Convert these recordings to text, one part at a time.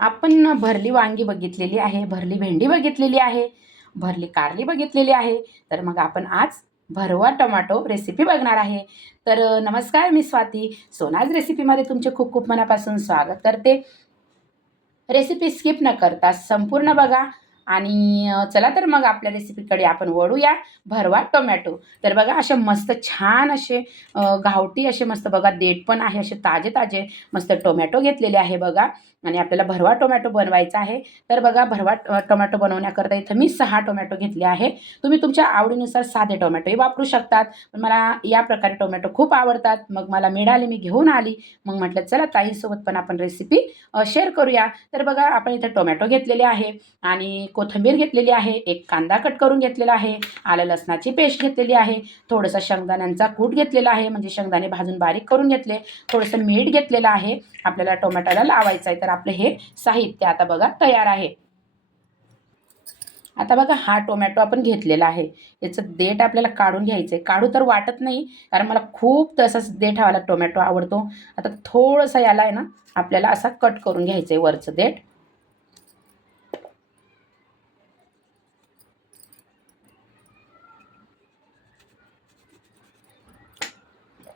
आपण भरली वांगी बघितलेली आहे, भरली भेंडी बघितलेली आहे, भरली कारली बघितलेली आहे. तर मग आपण आज भरवा टोमॅटो रेसिपी बघणार आहे. तर नमस्कार, मी स्वाती. सोनाज रेसिपीमध्ये तुमचे खूप खूप मनापासून स्वागत करते. रेसिपी स्किप न करता संपूर्ण बघा. आणि चला तर मग आपल्या रेसिपीकडे आपण वळूया. भरवा टोमॅटो. तर बघा असे मस्त छान असे गावठी असे मस्त बघा देठ पण आहे, असे ताजे ताजे मस्त टोमॅटो घेतलेले आहे बघा. आणि आपल्याला भरवा टोमॅटो बनवायचा आहे. तर बघा भरवा टोमॅटो बनवण्याकरता इथं मी 6 टोमॅटो घेतले आहे. तुम्ही तुमच्या आवडीनुसार साधे टोमॅटोही वापरू शकतात, पण मला या प्रकारे टोमॅटो खूप आवडतात. मग मला मिळाले, मी घेऊन आली. मग म्हटलं चला ताईंसोबत पण आपण रेसिपी शेअर करूया. तर बघा आपण इथं टोमॅटो घेतलेले आहे आणि कोथिंबीर घेतलेली आहे, एक कांदा कट करून घेतलेला आहे, आलं लसणाची पेस्ट घेतलेली आहे, थोडंसं शेंगदाण्यांचा कूट घेतलेला आहे, म्हणजे शेंगदाणे भाजून बारीक करून घेतले, थोडंसं मीठ घेतलेलं आहे. आपल्याला टोमॅटोला लावायचं आहे. तर आपलं हे साहित्य आता बघा तयार आहे. आता बघा हा टोमॅटो आपण घेतलेला आहे. याचं देठ आपल्याला काढून घ्यायचं आहे. काढू तर वाटत नाही, कारण मला खूप तसाच देठावाला टोमॅटो आवडतो. आता थोडंसं याला आहे ना आपल्याला असा कट करून घ्यायचं आहे वरचं देठ.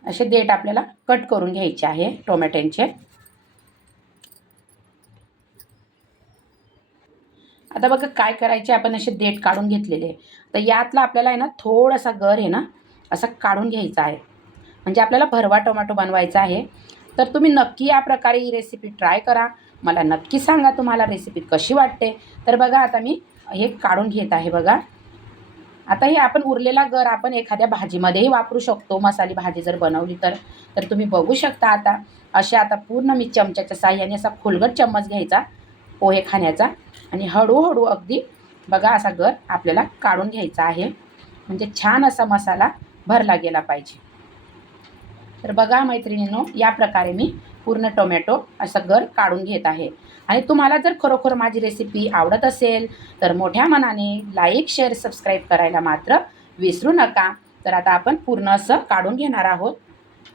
असे देठ आपल्याला कट करून घ्यायचे आहे टोमॅटोचे. आता बघा काय करायचे, आपण असे देठ काढून घेतलेले. तर यातला आपल्याला आहे ना थोडासा गर आहे ना असा काढून घ्यायचा आहे, म्हणजे आपल्याला भरवा टोमॅटो बनवायचा आहे. तर तुम्ही नक्की या प्रकारे ही रेसिपी ट्राय करा. मला नक्की सांगा तुम्हाला रेसिपी कशी वाटते. तर बघा आता मी हे काढून घेत आहे बघा. आता हे आपण उरलेला गर आपण एखाद्या भाजीमध्येही वापरू शकतो, मसाली भाजी जर बनवली तर. तर तुम्ही बघू शकता आता अशा आता पूर्ण मी चमच्याच्या साहाय्याने असा खोलगट चम्मच घ्यायचा पोहे खाण्याचा, आणि हळूहळू अगदी बघा असा गर आपल्याला काढून घ्यायचा आहे, म्हणजे छान असा मसाला भरला गेला पाहिजे. तर बघा मैत्रिणींनो, या प्रकारे मी पूर्ण टोमॅटो असं गर काढून घेत आहे. आणि तुम्हाला जर खरोखर माझी रेसिपी आवडत असेल तर मोठ्या मनाने लाईक, शेअर, सबस्क्राईब करायला मात्र विसरू नका. तर आता आपण पूर्ण असं काढून घेणार आहोत.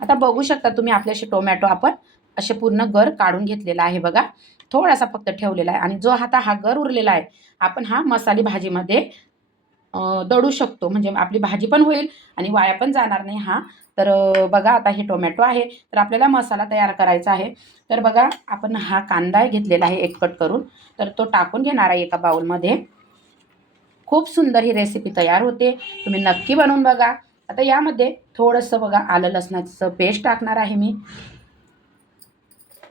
आता बघू शकता तुम्ही आपले असे टोमॅटो आपण असे पूर्ण गर काढून घेतलेला आहे बघा. थोडासा फक्त ठेवलेला आहे, आणि जो आता हा गर उरलेला आहे आपण हा मसाली भाजीमध्ये दळू शकतो, म्हणजे आपली भाजी पण होईल आणि वाया पण जाणार नाही हा. तर बघा आता हे टोमॅटो आहे, तर आपल्याला मसाला तयार करायचा आहे. तर बघा आपण हा कांदा घेतलेला आहे एक कट करून, तर तो टाकून घेणार आहे एका बाउलमध्ये. खूप सुंदर ही रेसिपी तयार होते, तुम्ही नक्की बनवून बघा. आता यामध्ये थोडंसं बघा आलं लसणाचं पेस्ट टाकणार आहे मी.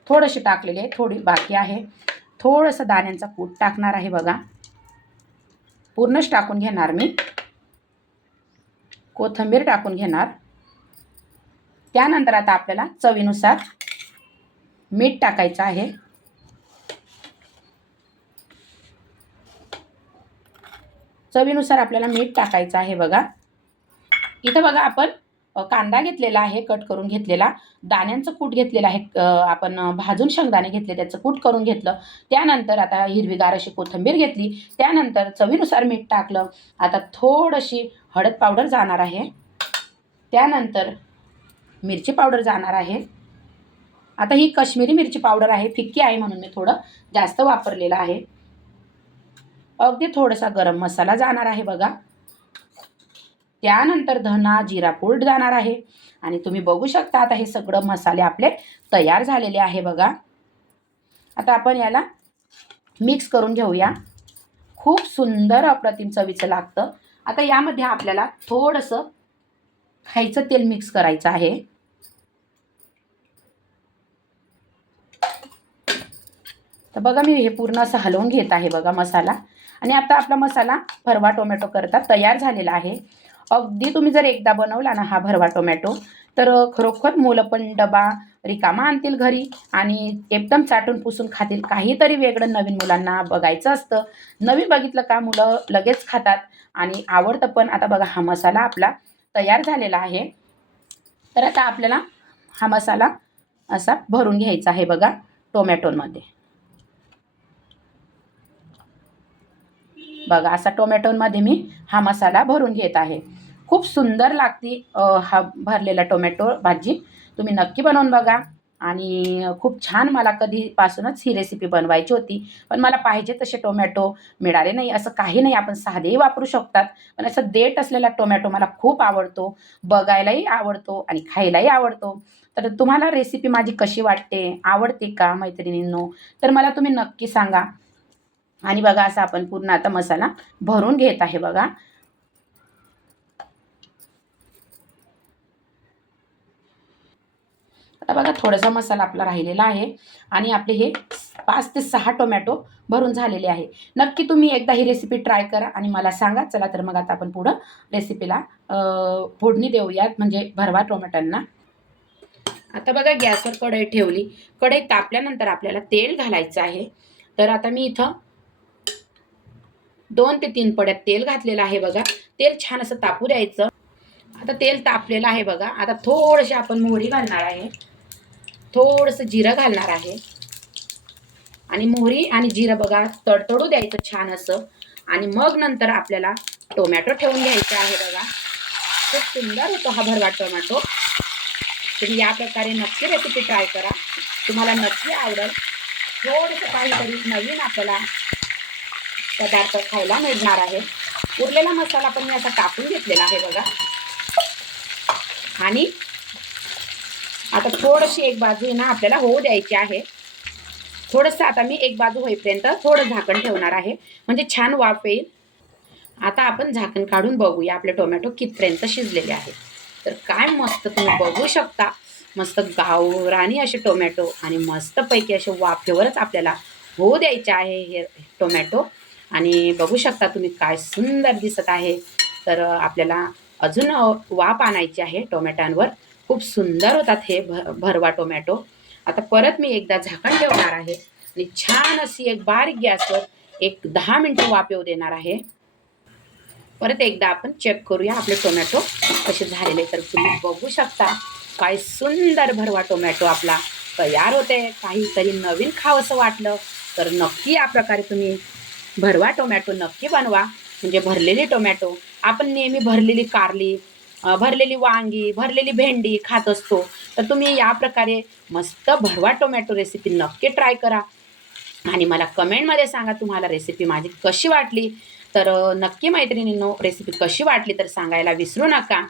थोडेसे टाकलेले, थोडी बाकी आहे. थोडंसं दाण्यांचा कूट टाकणार आहे बघा, पूर्णच टाकून घेणार मी. कोथिंबीर टाकून घेणार. त्यानंतर आता आपल्याला चवीनुसार मीठ टाकायचं आहे. चवीनुसार आपल्याला मीठ टाकायचं आहे बघा. इथं बघा आपण कांदा घेतलेला आहे कट करून घेतलेला, दाण्यांचं कूट घेतलेलं आहे, आपण भाजून शेंगदाणे घेतले त्याचं कूट करून घेतलं. त्यानंतर आता हिरवीगार अशी कोथिंबीर घेतली. त्यानंतर चवीनुसार मीठ टाकलं. आता थोडीशी हळद पावडर जाणार आहे. त्यानंतर मिरची पावडर जाणार आहे. आता ही काश्मीरी मिरची पावडर आहे, फिक्की आहे म्हणून मी थोडं जास्त वापरलेलं आहे. अगदी थोडासा गरम मसाला जाणार आहे बघा. त्यानंतर धना जिरा पूड जाणार आहे. आणि तुम्ही बघू शकता आता हे सगळं मसाले आपले तयार झालेले आहे बघा. आता आपण याला मिक्स करून घेऊया. खूप सुंदर अप्रतिम चवीचं लागतं. आता यामध्ये आपल्याला थोडंसं खायचं तेल मिक्स करायचं आहे. तर बघा मी हे पूर्ण असं हलवून घेत आहे बघा मसाला. आणि आता आपला मसाला भरवा टोमॅटो करता तयार झालेला आहे. अगदी तुम्ही जर एकदा बनवला ना हा भरवा टोमॅटो, तर खरोखर मुलं पण डबा रिकामा आणतील घरी आणि एकदम चाटून पुसून खातील. काहीतरी वेगळं नवीन मुलांना बघायचं असतं. नवीन बघितलं का मुलं लगेच खातात आणि आवडतं पण. आता बघा हा मसाला आपला तयार झालेला आहे. तर आता आपल्याला हा मसाला असा भरून घ्यायचा आहे बघा टोमॅटोमध्ये. बघा असा टोमॅटोमध्ये मी हा मसाला भरून घेत आहे. खूप सुंदर लागते हा भरलेला टोमॅटो भाजी. तुम्ही नक्की बनवून बघा. आणि खूप छान मला कधीपासूनच ही रेसिपी बनवायची होती. पण मला पाहिजे तसे टोमॅटो मिळाले नाही. असं काही नाही, आपण साधेही वापरू शकतात. पण असं देठ असलेला टोमॅटो मला खूप आवडतो. बघायलाही आवडतो आणि खायलाही आवडतो. तर तुम्हाला रेसिपी माझी कशी वाटते? आवडते का मैत्रिणींनो? तर मला तुम्ही नक्की सांगा. आणि बघा असा आपण पूर्ण आता मसाला भरून घेत आहे बघा. आता बघा थोडासा मसाला आपला राहिलेला आहे आणि आपले हे 5 ते 6 टोमॅटो भरून झालेले आहे. नक्की तुम्ही एकदा ही रेसिपी ट्राय करा आणि मला सांगा. चला तर मग आता आपण पुढं रेसिपीला फोडणी देऊयात, म्हणजे भरवा टोमॅटोंना. आता बघा गॅसवर कढई ठेवली. कढई तापल्यानंतर आपल्याला तेल घालायचं आहे. तर आता मी इथं 2 ते 3 पड्यात तेल घातलेलं आहे बघा. तेल छान असं तापू द्यायचं. आता तेल तापलेलं आहे बघा. आता थोडीशी आपण मोहरी घालणार आहे. थोडंसं जिरं घालणार आहे आणि मोहरी आणि जिरं बघा तडतडू द्यायचं छान असं. आणि मग नंतर आपल्याला टोमॅटो ठेवून घ्यायचे आहे बघा. खूप सुंदर होतो हा भरवा टोमॅटो. तुम्ही या प्रकारे नक्की रेसिपी ट्राय करा, तुम्हाला नक्की आवडेल. थोडंसं काहीतरी नवीन आपल्याला पदार्थ खायला मिळणार आहे. उरलेला मसाला पण मी असा टाकून घेतलेला आहे बघा. आणि आता थोडीशी एक बाजू ना आपल्याला होऊ द्यायची आहे. थोडंसं आता मी एक बाजू होईपर्यंत थोडं झाकण ठेवणार आहे, म्हणजे छान वाफ येईल. आता आपण झाकण काढून बघूया आपले टोमॅटो कितपर्यंत शिजलेले आहेत. तर काय मस्त तुम्ही बघू शकता, मस्त गावरानी असे टोमॅटो आणि मस्तपैकी असे वाफेवरच आपल्याला होऊ द्यायचे आहे हे टोमॅटो. आणि बघू शकता तुम्ही काय सुंदर दिसत आहे. तर आपल्याला अजून वाफ आणायची आहे टोमॅटोंवर. खूप सुंदर होतात हे भरवा टोमॅटो. आता परत मी एकदा झाकण ठेवणार आहे आणि छान अशी एक बारीक गॅसवर एक 10 मिनिटं वाफ येऊ देणार आहे. परत एकदा आपण चेक करूया आपले टोमॅटो कसे झालेले. तर तुम्ही बघू शकता काय सुंदर भरवा टोमॅटो आपला तयार होते. काहीतरी नवीन खावंसं वाटलं तर नक्की या प्रकारे तुम्ही भरवा टोमॅटो नक्की बनवा. म्हणजे भरलेली टोमॅटो, आपण नेहमी भरलेली कारली, भरलेली वांगी, भरलेली भेंडी खात असतो. तर तुम्ही या प्रकारे मस्त भरवा टोमॅटो रेसिपी नक्की ट्राय करा आणि मला कमेंटमध्ये सांगा तुम्हाला रेसिपी माझी कशी वाटली. तर नक्की मैत्रिणींनो रेसिपी कशी वाटली तर सांगायला विसरू नका.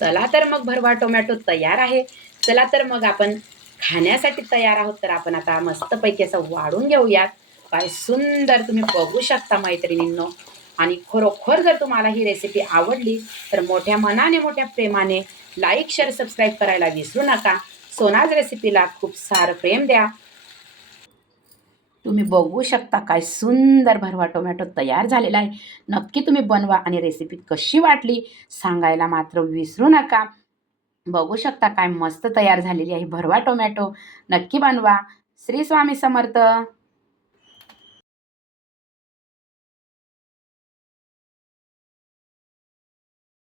चला तर मग भरवा टोमॅटो तयार आहे. चला तर मग आपण खाण्यासाठी तयार आहोत. तर आपण आता मस्तपैकी असं वाढून घेऊयात. काय सुंदर तुम्ही बघू शकता मैत्रिणींनो. आणि खरोखर जर तुम्हाला ही रेसिपी आवडली तर मोठ्या मनाने मोठ्या प्रेमाने लाईक शेअर सबस्क्राईब करायला विसरू नका. सोनाज रेसिपीला खूप सारं प्रेम द्या. तुम्ही बघू शकता काय सुंदर भरवा टोमॅटो तयार झालेला आहे. नक्की तुम्ही बनवा आणि रेसिपी कशी वाटली सांगायला मात्र विसरू नका. बघू शकता काय मस्त तयार झालेली आहे भरवा टोमॅटो. नक्की बनवा. श्री स्वामी समर्थ.